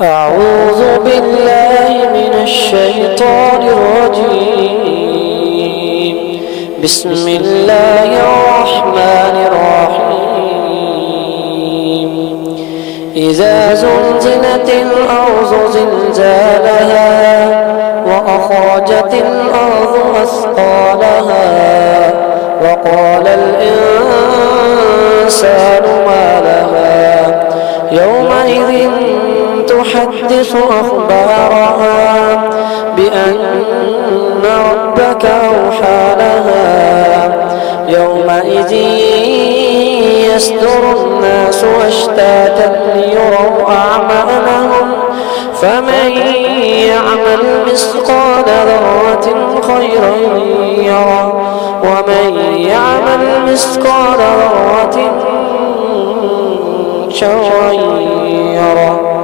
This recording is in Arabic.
أعوذ بالله من الشيطان الرجيم. بسم الله الرحمن الرحيم. إذا زلزلت الأرض زلزالها وأخرجت الأرض أثقالها وقال الإنسان ما لها يومئذ تحدث أخبارها بأن ربك أوحى لها يومئذ يصدر الناس أشتاتا ليروا أعمالهم فمن يعمل مثقال ذرة خيرا يره ومن يعمل مثقال ذرة شرا يره.